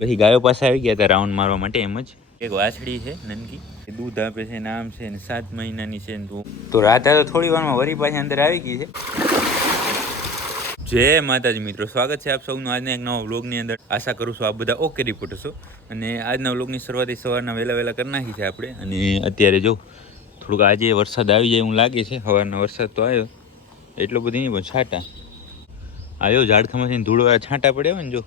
પછી ગાયો પાસે આવી ગયા હતા રાઉન્ડ મારવા માટે એમ જ. એક વાછડી છે નનકી એ દૂધ આપે છે નામ છે ને સાત મહિનાની છે ને તો રાત રાતે તો થોડી વારમાં વરી પાછી અંદર આવી ગઈ છે. જય માતાજી મિત્રો સ્વાગત છે આપ સૌનું આજના એક નવા વ્લોગની અંદર. આશા કરું છું આપ બધા ઓકે રિપોર્ટ હશો. અને આજના વ્લોગની શરૂઆત સવારના વહેલા વહેલા કરી નાખી છે આપણે. અને અત્યારે જો થોડુંક આજે વરસાદ આવી જાય એવું લાગે છે. સવારના વરસાદ તો આવ્યો. એટલો બધી નહીં પણ છાંટા. આવ્યો ઝાડખામાંથી ધૂળવાળા છાંટા પડ્યા હોય ને જો.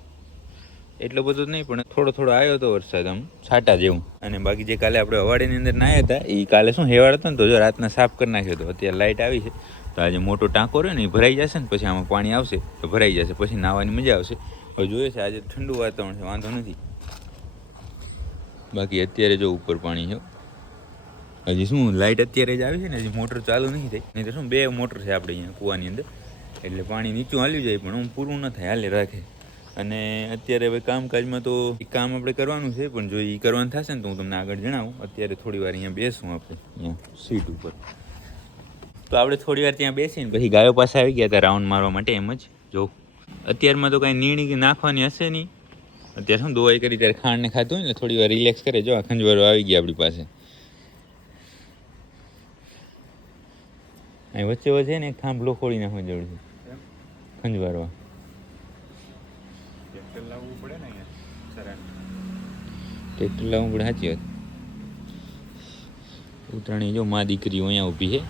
એટલો બધો નહીં, પણ થોડો થોડો આવ્યો હતો વરસાદ આમ, છાંટા જેવું. અને બાકી જે કાલે આપણે અવાડીની અંદર નાહ્યા હતા એ કાલે શું હેવાડ હતો ને, તો જો રાતના સાફ કરી નાખ્યો હતો અત્યારે લાઇટ આવી છે. તો આજે મોટો ટાંકો રહ્યો ને એ ભરાઈ જશે ને, પછી આમાં પાણી આવશે, તો ભરાઈ જશે, પછી નાહવાની મજા આવશે. હવે જોઈએ છે આજે ઠંડુ વાતાવરણ છે, વાંધો નથી. બાકી અત્યારે જો ઉપર પાણી છે હજી શું લાઇટ અત્યારે જ આવી છે ને, હજી મોટર ચાલુ નહીં થઈ. નહીં તો શું, બે મોટર છે આપણે અહીંયા કૂવાની અંદર, એટલે પાણી નીચું હાલ્યું જાય, પણ હું પૂરું ન થાય, હાલે રાખે. અને અત્યારે હવે કામકાજમાં તો કામ આપણે કરવાનું છે પણ જો એ કરવાનું થશે ને તો હું તમને આગળ જણાવું. અત્યારે થોડી વાર અહીંયા બેસું આપણે અહીંયા સીટ ઉપર. તો આપણે થોડી વાર ત્યાં બેસીને પછી ગાયો પાસે આવી ગયા હતા રાઉન્ડ મારવા માટે એમ જ. જો અત્યારમાં તો કાંઈ નીણી નાખવાની હશે નહીં. અત્યારે શું દોવાઈ કરી ત્યારે ખાંડને ખાધું હોય ને થોડી વાર રિલેક્સ કરે. જો આ ખંજવારો આવી ગયા આપણી પાસે. અહીં વચ્ચે વચ્ચે ને એક થાંભલો ખોલી નાખવાની જરૂર છે. ખંજવારવા પડે ને અહીંયા? ટ્રેક્ટર લાવવું પડે, સાચી વાત. ઉત્તરાયણ જો મા દીકરીઓ અહીંયા ઊભી છે.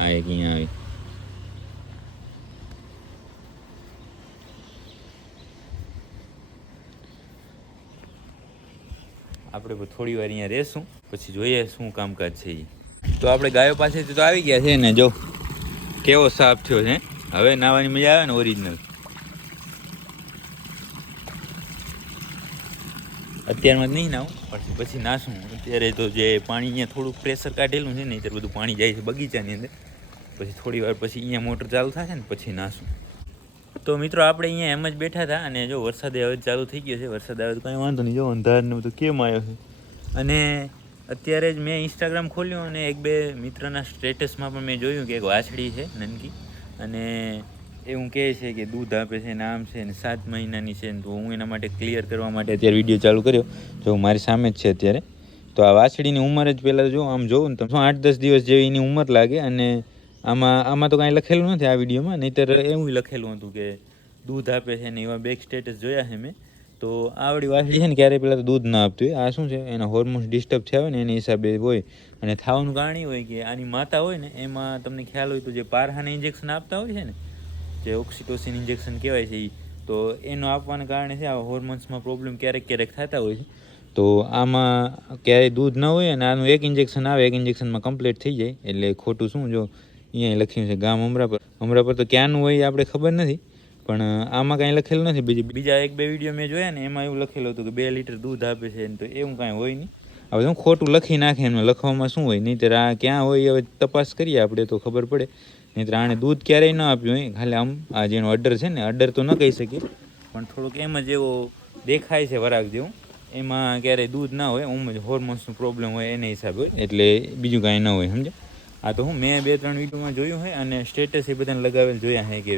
આ એક અહીંયા આવી. આપણે થોડી વાર અહીંયા રહેશું, પછી જોઈએ શું કામકાજ છે એ તો આપણે ગાયો પાસેથી તો આવી ગયા છે ને, જો. કેવો સાફ થયો છે હવે નાવાની મજા આવે ને ઓરિજિનલ અત્યારમાં જ નહીં નાવું પછી પછી નાશું અત્યારે તો જે પાણી અહીંયા થોડુંક પ્રેશર કાઢેલું છે ને અત્યારે બધું પાણી જાય છે બગીચાની અંદર. પછી થોડી વાર પછી અહીંયા મોટર ચાલુ થશે ને, પછી નાશું તો મિત્રો, આપણે અહીંયા એમ જ બેઠા હતા અને જો વરસાદ હવે ચાલુ થઈ ગયો છે. વરસાદ આવે તો કાંઈ વાંધો નહીં. જો અંધારને બધું કેમ આવ્યો છે? અને અત્યારે જ મેં ઇન્સ્ટાગ્રામ ખોલ્યું અને એક બે મિત્રના સ્ટેટસમાં પણ મેં જોયું કે એક વાછડી છે નનકી અને એવું કહે છે કે દૂધ આપે છે ને આમ છે ને સાત મહિનાની છે ને તો હું એના માટે ક્લિયર કરવા માટે અત્યારે વીડિયો ચાલુ કર્યો. જો મારી સામે જ છે અત્યારે. તો આ વાછડીની ઉંમર જ પહેલાં જો આમ જોઉં ને તો શું આઠ દસ દિવસ જેવી એની ઉંમર લાગે અને આમાં આમાં તો કાંઈ લખેલું નથી આ વિડીયોમાં નહીંતર એવું લખેલું હતું કે દૂધ આપે છે ને એવા બેક સ્ટેટસ જોયા છે મેં. તો આવડી વાછડી છે ને ક્યારેય પહેલાં તો દૂધ ના આપતું હોય. આ શું છે? એના હોર્મોન્સ ડિસ્ટર્બ થયા હોય ને એના હિસાબે હોય. અને થવાનું કારણ એ હોય કે આની માતા હોય ને, એમાં તમને ખ્યાલ હોય તો જે પારહાને ઇન્જેક્શન આપતા હોય છે ને જે ઓક્સિટોસિન ઇન્જેક્શન કહેવાય છે એ તો એનો આપવાના કારણે છે, આ હોર્મોન્સમાં પ્રોબ્લેમ ક્યારેક ક્યારેક થતા હોય છે. તો આમાં ક્યારેય દૂધ ન હોય અને આનું એક ઇન્જેક્શન આવે, એક ઇન્જેક્શનમાં કમ્પ્લીટ થઈ જાય. એટલે ખોટું શું, જો અહીંયા લખ્યું છે ગામ અમરાપર. અમરાપર તો ક્યાંનું હોય આપણે ખબર નથી, પણ આમાં કાંઈ લખેલું નથી. બીજી બીજા એક બે વીડિયો મેં જોયા ને, એમાં એવું લખેલું હતું કે બે લીટર દૂધ આપે છે તો એવું કાંઈ હોય નહીં. હવે શું ખોટું લખી નાખે એમાં લખવામાં શું હોય? નહીં આ ક્યાં હોય હવે તપાસ કરીએ આપણે, તો ખબર પડે. નહીંતર આણે દૂધ ક્યારેય ન આપ્યું હોય ખાલી આમ આ જેનો અડર છે ને, અડર તો ન કહી શકીએ. પણ થોડુંક એમ જ એવો દેખાય છે વરાગ જેવું. એમાં ક્યારેય દૂધ ના હોય ઉમ જ હોર્મોન્સનો પ્રોબ્લેમ હોય એના હિસાબે એટલે બીજું કાંઈ ન હોય સમજે આ તો હું મેં બે ત્રણ વિડીયોમાં જોયું હોય અને સ્ટેટસ એ બધાને લગાવેલ જોયા છે કે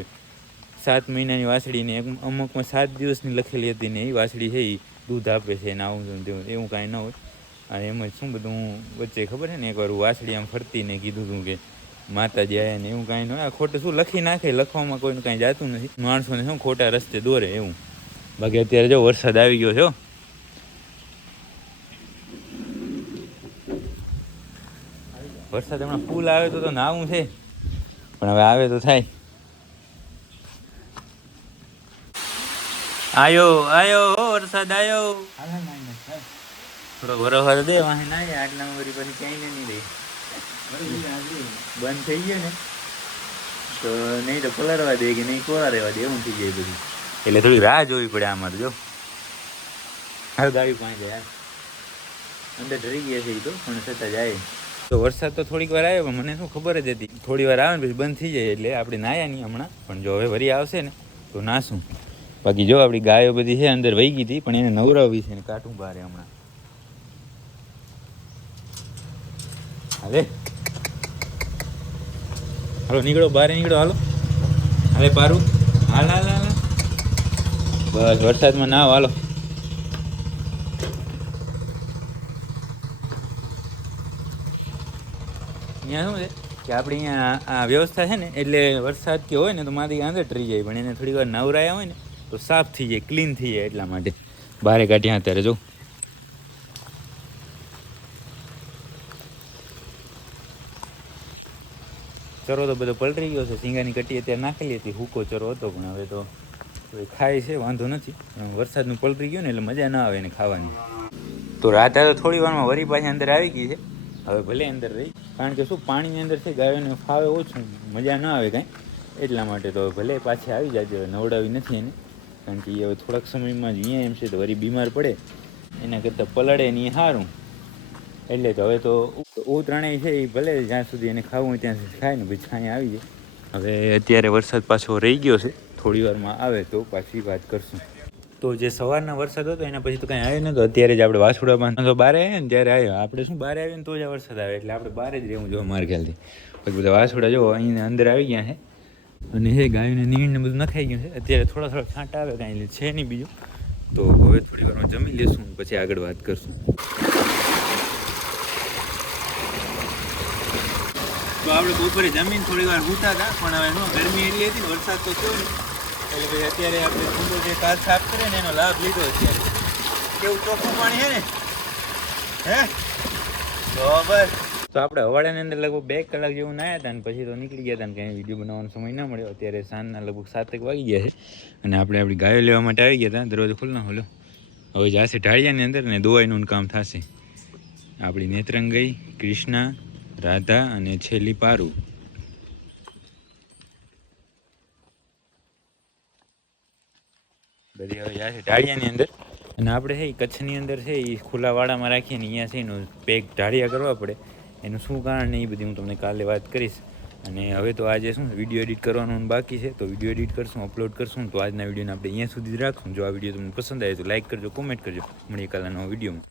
સાત મહિનાની વાસળીને એક અમુકમાં સાત દિવસની લખેલી હતી ને એ વાસળી છે એ દૂધ આપે છે ને આવું તેવું, એવું કાંઈ ન હોય. અને એમ જ શું બધું હું વચ્ચે ખબર છે ને, એકવાર વાછડી આમ ફરતીને કીધું હતું કે માતાજી આયા ને એવું કાંઈ ન આ ખોટું શું લખી નાખે? લખવામાં કોઈને કાંઈ જાતું નથી. માણસોને શું ખોટા રસ્તે દોરે એવું. બાકી અત્યારે જો વરસાદ આવી ગયો છે વરસાદ હમણાં ફૂલ આવે તો તો નાવું છે. પણ હવે આવે તો થાય. આયો આયો વરસાદ આયો. થોડો ભરોસો દે વાહે ના આટલા આટલામાં પછી ક્યાંય નહીં રહી બંધ થઈ ગયો ને? તો નહીં તો પલળવા દે કે નહીં કોરા રહેવા દે એવું થઈ જાય બધું. એટલે થોડી રાહ જોવી પડે આમાં જો. હવે ગાડી પાંચ જાય. અંદર ડરી ગયા છે એ તો પણ છતાં જાય. તો વરસાદ તો થોડીક વાર આવ્યો પણ મને શું ખબર જ હતી. થોડી વાર આવે ને પછી બંધ થઈ જાય એટલે આપણે નાયા નહીં હમણાં. પણ જો હવે વરી આવશે ને તો નાશું બાકી જો આપણી ગાયો બધી છે અંદર વહી ગઈ હતી પણ એને નવરાવવી છે ને કાટું બારે હમણાં. હાલે. હાલો, નીકળો, બહાર નીકળો, હાલો. હાલે, પારું. હાલ હાલ હાલ બસ, વરસાદમાં ના હાલો. અહીંયા શું છે? કે આપણે અહીંયા આ વ્યવસ્થા છે ને, એટલે વરસાદ કે હોય ને, તો મારી આંધળ ટરી જાય. પણ એને થોડી વાર નવરાયા હોય ને, તો સાફ થઈ જાય ક્લીન થઈ જાય એટલા માટે. બારે કાઢ્યા અત્યારે જોઉં ચરો તો બધો પલટી ગયો છે. ઝીંગાની કટી અત્યારે નાખેલી હતી. હુકો ચરો હતો, પણ હવે તો ખાય છે, વાંધો નથી. વરસાદનું પલટી ગયું ને એટલે મજા ના આવે એને ખાવાની. તો રાત તો થોડી વારમાં વરી પાછી અંદર આવી ગઈ છે. હવે ભલે અંદર રહી. કારણ કે શું, પાણીની અંદર છે, ગાયોને ફાવે ઓછું. મજા ના આવે કાંઈ. એટલા માટે તો ભલે પાછી આવી જાય નવડાવી નથી એને. કારણ કે એ હવે થોડાક સમયમાં જ અહીંયા એમ છે, તો વરી બીમાર પડે. એના કરતાં પલળે નહીં સારું એટલે તો હવે તો ઉ ત્રણેય છે એ ભલે જ્યાં સુધી એને ખાવું હોય ત્યાં સુધી ખાય ને પછી છાંય આવી જાય. હવે અત્યારે વરસાદ પાછો રહી ગયો છે. થોડી વારમાં આવે તો પાછી વાત કરશું. તો જે સવારના વરસાદ હતો એના પછી તો કંઈ આવ્યો નતો અત્યારે જ આપણે વાસુડામાં તો બહાર આવ્યા ને ત્યારે આવ્યો. આપણે શું બહાર આવીએ ને તો જ આ વરસાદ આવે. એટલે આપણે બહાર જ રહેવું જોઈએ મારા ખ્યાલથી. પછી બધા વાસુડા જો અહીંયા અંદર આવી ગયા છે. અને હે ગાયોને નીણ ને બધું નખાઈ ગયું છે. અત્યારે થોડા થોડા છાંટા આવે કાંઈ છે નહીં બીજું. તો હવે થોડી વારમાં જમી લેશું પછી આગળ વાત કરશું. તો આપણે બપોરે જમીન થોડી વાર ઉતા હતા, પણ હવે એનો ગરમી એટલી હતી ને, વરસાદ તો થયો ને એટલે ભાઈ અત્યારે આપણે સુંદર જે કાર સાફ કરે ને, એનો લાભ લીધો અત્યારે. કેવું ચોખ્ખું પાણી છે ને? હે? તો બસ તો આપણે હવાડાની અંદર લગભગ બે કલાક જેવું નાયા હતા ને, પછી તો નીકળી ગયા હતા કંઈ વીડિયો બનાવવાનો સમય ના મળ્યો. અત્યારે સાંજના લગભગ સાતેક વાગી ગયા છે. અને આપણે આપણી ગાયો લેવા માટે આવી ગયા હતા, દરવાજો ખુલ્લો ખોલ્યો હવે જાશે ઢાળિયાની અંદર ને દોવાઈનું કામ થશે. આપણી નેત્રંગ ગઈ કૃષ્ણા રાધા અને છેલ્લી પારુ. બધી હવે જાય છે ઢાળિયાની અંદર? અને આપણે છે એ કચ્છની અંદર છે એ ખુલ્લા વાડામાં રાખીએ ને અહીંયા છે એનું પેક ઢાળિયા કરવા પડે. એનું શું કારણ ને એ બધી હું તમને કાલે વાત કરીશ. અને હવે તો આજે શું વીડિયો એડિટ કરવાનું બાકી છે તો વીડિયો એડિટ કરશું અપલોડ કરશું તો આજના વિડીયોને આપણે અહીંયા સુધી જ રાખશું જો આ વીડિયો તમને પસંદ આવે તો લાઈક કરજો કોમેન્ટ કરજો. મળીએ કાલના નવો વિડીયોમાં.